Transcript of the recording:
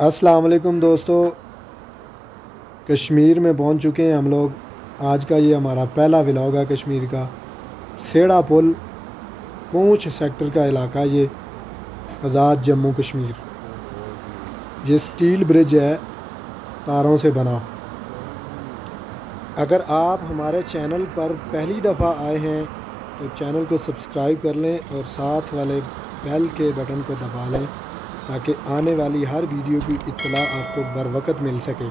अस्सलाम वालेकुम दोस्तों, कश्मीर में पहुंच चुके हैं हम लोग। आज का ये हमारा पहला व्लॉग है कश्मीर का। सेड़ा पुल, पूंछ सेक्टर का इलाका ये, आज़ाद जम्मू कश्मीर। ये स्टील ब्रिज है, तारों से बना। अगर आप हमारे चैनल पर पहली दफ़ा आए हैं तो चैनल को सब्सक्राइब कर लें और साथ वाले बेल के बटन को दबा लें ताकि आने वाली हर वीडियो की इत्तला आपको बर वक्त मिल सके।